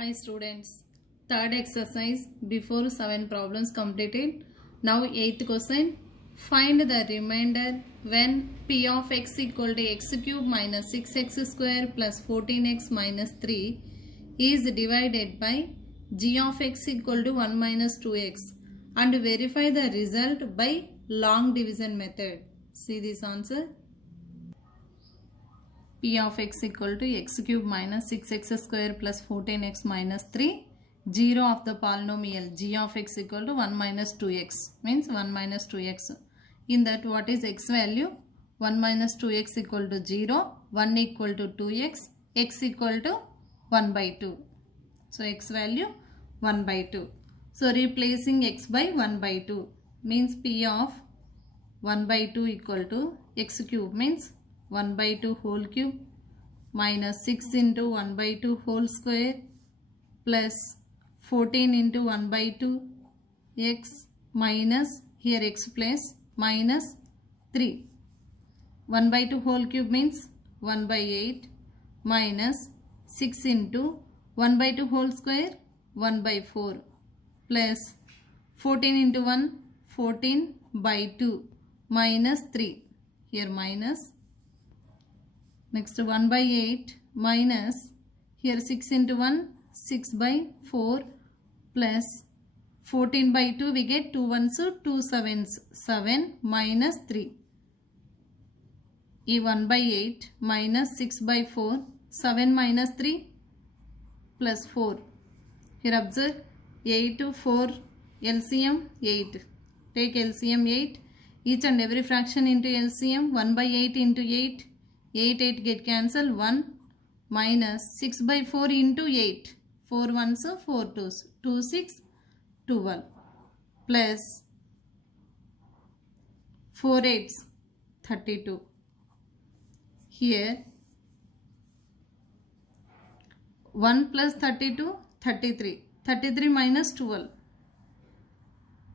Hi students, third exercise before 7 problems completed. Now 8th question. Find the remainder when p of x equal to x cube minus 6x square plus 14x minus 3 is divided by g of x equal to 1 minus 2x and verify the result by long division method. See this answer. P of x equal to x cube minus 6x square plus 14x minus 3. 0 of the polynomial g of x equal to 1 minus 2x means 1 minus 2x. In that what is x value? 1 minus 2x equal to 0, 1 equal to 2x, x equal to 1 by 2. So x value 1 by 2. So replacing x by 1 by 2 means P of 1 by 2 equal to x cube means 1 by 2 whole cube minus 6 into 1 by 2 whole square plus 14 into 1 by 2 x minus here x plus minus 3. 1 by 2 whole cube means 1 by 8 minus 6 into 1 by 2 whole square 1 by 4 plus 14 into 1 14 by 2 minus 3 here minus. Next 1 by 8 minus here 6 into 1 6 by 4 plus 14 by 2 we get 2 ones so 2 sevens 7 minus 3. E 1 by 8 minus 6 by 4 7 minus 3 plus 4. Here observe 8 to 4 LCM 8. Take LCM 8. Each and every fraction into LCM 1 by 8 into 8. 8 get cancelled 1 minus 6 by 4 into 8 4 ones so 4 twos 2 6 12 plus 4 8s 32. Here 1 plus 32 33 33 minus 12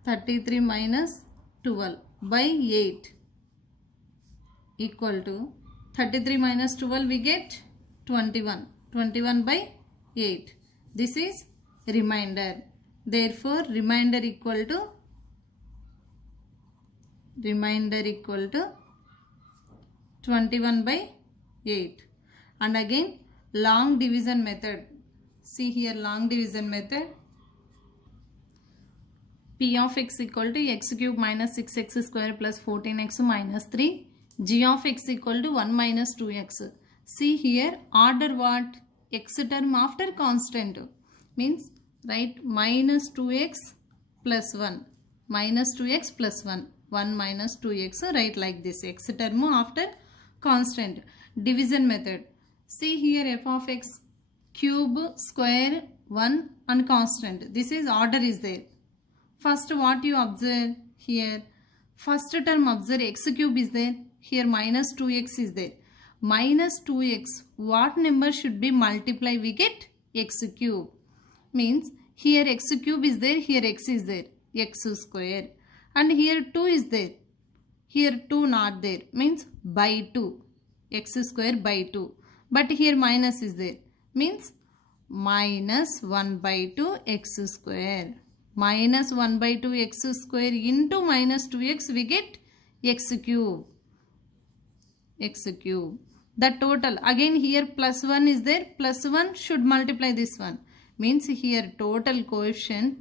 33 minus 12 by 8 equal to 33 minus 12 we get 21. 21 by 8. This is remainder. Therefore, remainder equal to 21 by 8. And again long division method. See here long division method. P of x equal to x cube minus 6x square plus 14x minus 3. G of x equal to 1 minus 2x. See here order what? X term after constant means write minus 2x plus 1 minus 2x plus 1 1 minus 2x write like this x term after constant. Division method. See here f of x cube square 1 and constant. This is order is there. First what you observe here? First term observe x cube is there. Here minus 2x is there. Minus 2x, what number should be multiplied? We get x cube. Means here x cube is there, here x is there. X square. And here 2 is there. Here 2 not there. Means by 2. X square by 2. But here minus is there. Means minus 1 by 2 x square. Minus 1 by 2 x square into minus 2x we get x cube. X cube. The total again here plus 1 is there, plus 1 should multiply this one means here total quotient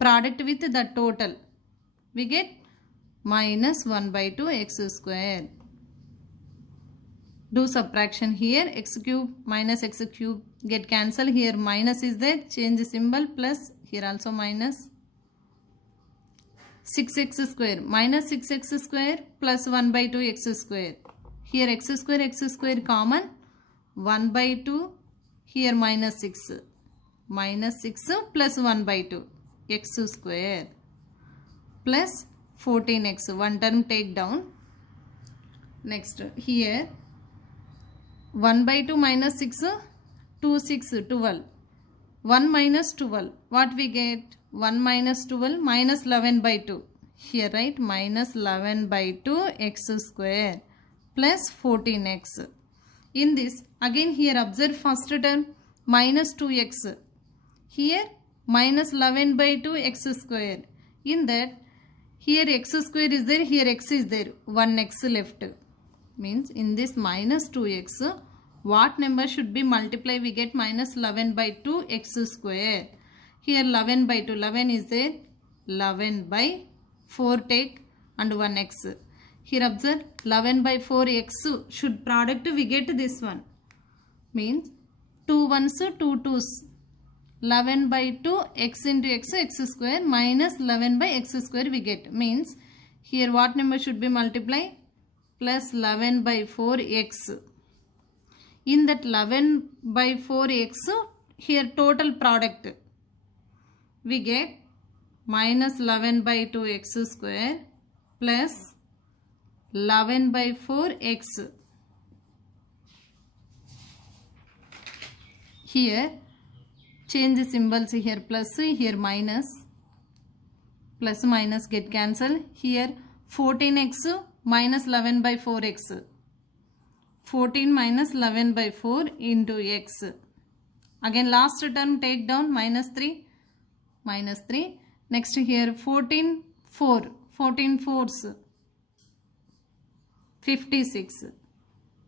product with the total we get minus 1 by 2 x square. Do subtraction here x cube minus x cube get cancelled, here minus is there, change symbol, plus here also minus 6x square minus 6x square plus 1 by 2 x square. Here x square common 1 by 2 here minus 6 plus 1 by 2 x square plus 14x one term take down. Next here 1 by 2 minus 6 2 6 12 1 minus 12 what we get 1 minus 12 minus 11 by 2 here right minus 11 by 2 x square plus 14x. In this again here observe first term minus 2x. Here minus 11 by 2 x square. In that here x square is there, here x is there, 1x left. Means in this minus 2x, what number should be multiplied? We get minus 11 by 2 x square. Here 11 by 2, 11 is there, 11 by 4 take and 1x. Here observe 11 by 4 x should product, we get this one. Means 2 ones, 2 2s. 11 by 2 x into x square minus 11 by x square we get. Means here what number should be multiplied? Plus 11 by 4x. In that 11 by 4x, here total product we get minus 11 by 2x square plus 11 by 4x. Here change the symbols, here plus, here minus. Plus minus get cancelled. Here 14x minus 11 by 4x. 14 minus 11 by 4 into x. Again last term take down, minus 3. Minus 3. Next here 14 4. 14 fours. 56.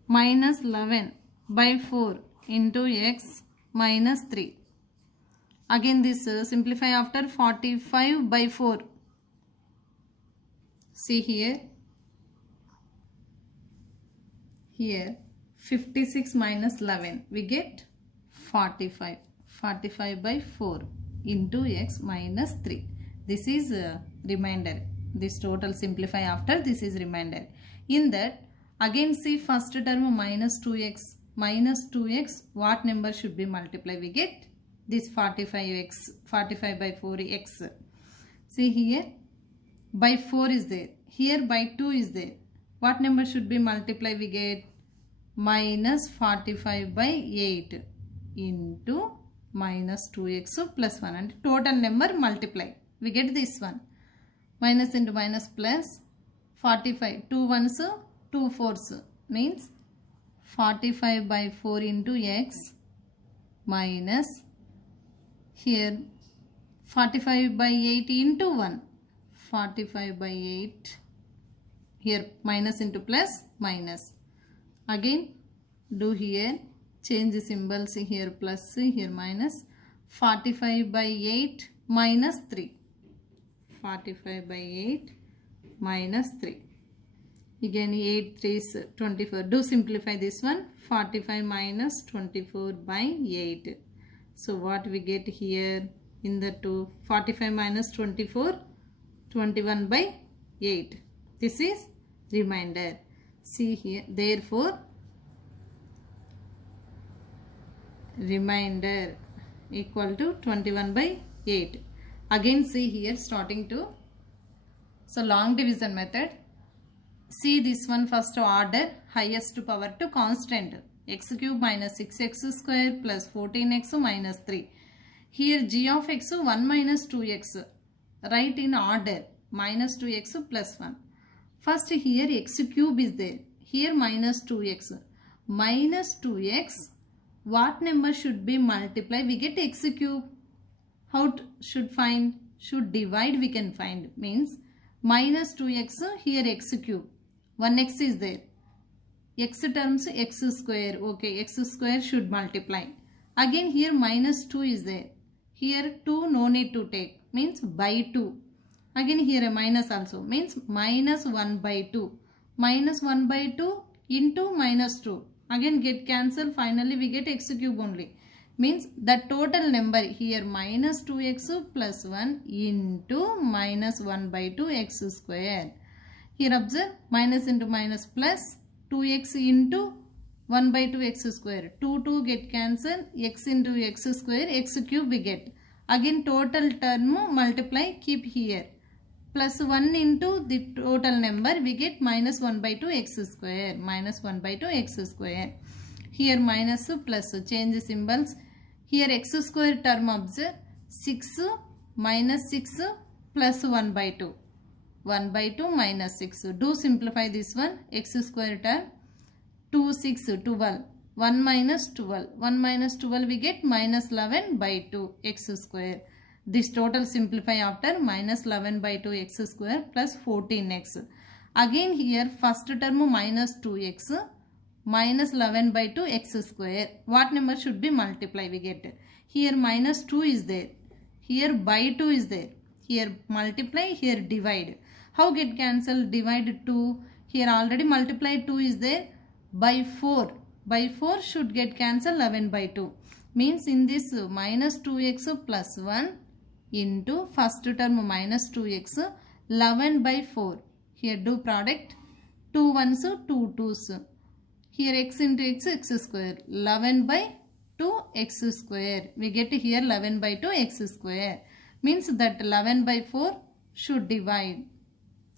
Minus 11 by 4 into x minus 3. Again this simplify after 45 by 4. See here. Here 56 minus 11 we get 45. 45 by 4 into x minus 3. This is remainder. This total simplify after, this is remainder. In that again see first term minus 2x. Minus 2x, what number should be multiplied? We get this 45x, 45 by 4x. See here by 4 is there, here by 2 is there. What number should be multiplied? We get minus 45 by 8 into minus 2x plus 1, and total number multiply. We get this one. Minus into minus plus 45. 2 ones, 2 fours. Means 45 by 4 into x minus here 45 by 8 into 1. 45 by 8. Here minus into plus minus. Again do here, change the symbols, here plus, here minus. 45 by 8 minus 3. 45 by 8 minus 3. Again 8 3 is 24. Do simplify this one. 45 minus 24 by 8. So what we get here in the 2? 45 minus 24, 21 by 8. This is remainder. See here, therefore remainder equal to 21 by 8. Again see here starting to, so long division method. See this one first order, highest power to constant, x cube minus 6x square plus 14x minus 3. Here g of x 1 minus 2x, write in order, minus 2x plus 1. First here x cube is there, here minus 2x. Minus 2x, what number should be multiplied? We get x cube. How should find? Should divide we can find. Means minus 2x, here x cube. 1x is there. X terms x square. Okay, x square should multiply. Again here minus 2 is there. Here 2 no need to take. Means by 2. Again here a minus also. Means minus 1 by 2. Minus 1 by 2 into minus 2. Again get cancel. Finally we get x cube only. Means the total number here minus 2x plus 1 into minus 1 by 2 x square. Here observe minus into minus plus 2x into 1 by 2 x square. 2 get cancel. X into x square, x cube we get. Again total term multiply, keep here. Plus 1 into the total number we get minus 1 by 2 x square. Minus 1 by 2 x square. Here minus plus, change the symbols. Here x square term observe, 6 minus 6 plus 1 by 2. 1 by 2 minus 6. Do simplify this one. X square term 2 6 12. 1 minus 12. 1 minus 12 we get minus 11 by 2 x square. This total simplify after minus 11 by 2 x square plus 14x. Again here first term minus 2x minus 11 by 2 x square. What number should be multiply we get? Here minus 2 is there. Here by 2 is there. Here multiply, here divide. How get cancel? Divide 2. Here already multiply 2 is there. By 4. By 4 should get cancel 11 by 2. Means in this minus 2x plus 1 into first term minus 2x 11 by 4. Here do product 2 ones 2 twos. Here x into x square 11 by 2 x square. We get here 11 by 2 x square. Means that 11 by 4 should divide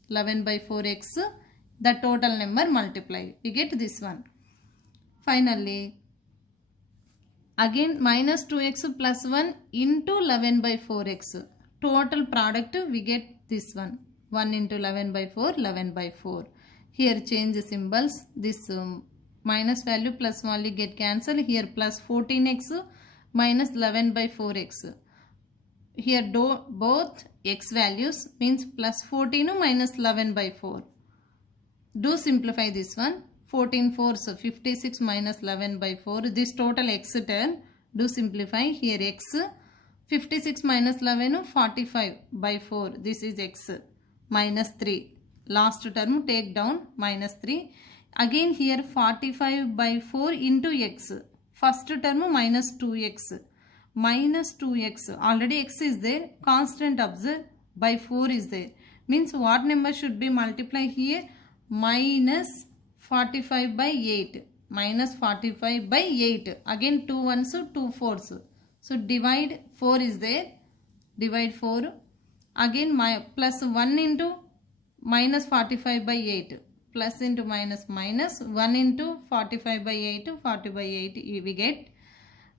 11 by 4x. The total number multiply. We get this one. Finally, again minus 2x plus 1 into 11 by 4x. Total product we get this one. 1 into 11 by 4, 11 by 4. Here change the symbols. This minus value plus value get cancelled. Here plus 14x minus 11 by 4x. Here both x values means plus 14 minus 11 by 4. Do simplify this one. 14 4 so 56 minus 11 by 4. This total x term do simplify. Here x 56 minus 11 45 by 4. This is x minus 3. Last term take down minus 3. Again here 45 by 4 into x. First term minus 2x. Minus 2x. Already x is there. Constant observe by 4 is there. Means what number should be multiplied here? Minus 45 by 8. Minus 45 by 8. Again 2 ones 2 fours. So divide 4 is there. Divide 4. Again plus 1 into minus 45 by 8. Plus into minus minus 1 into 45 by 8. 40 by 8 we get.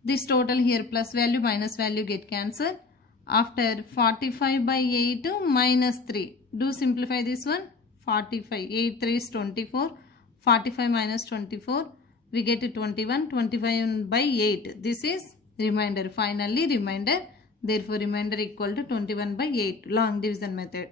This total here plus value minus value get cancelled. After 45 by 8 minus 3. Do simplify this one. 45. 8 3 is 24. 45 minus 24. We get 21. 25 by 8. This is remainder. Finally remainder. Therefore remainder equal to 21 by 8. Long division method.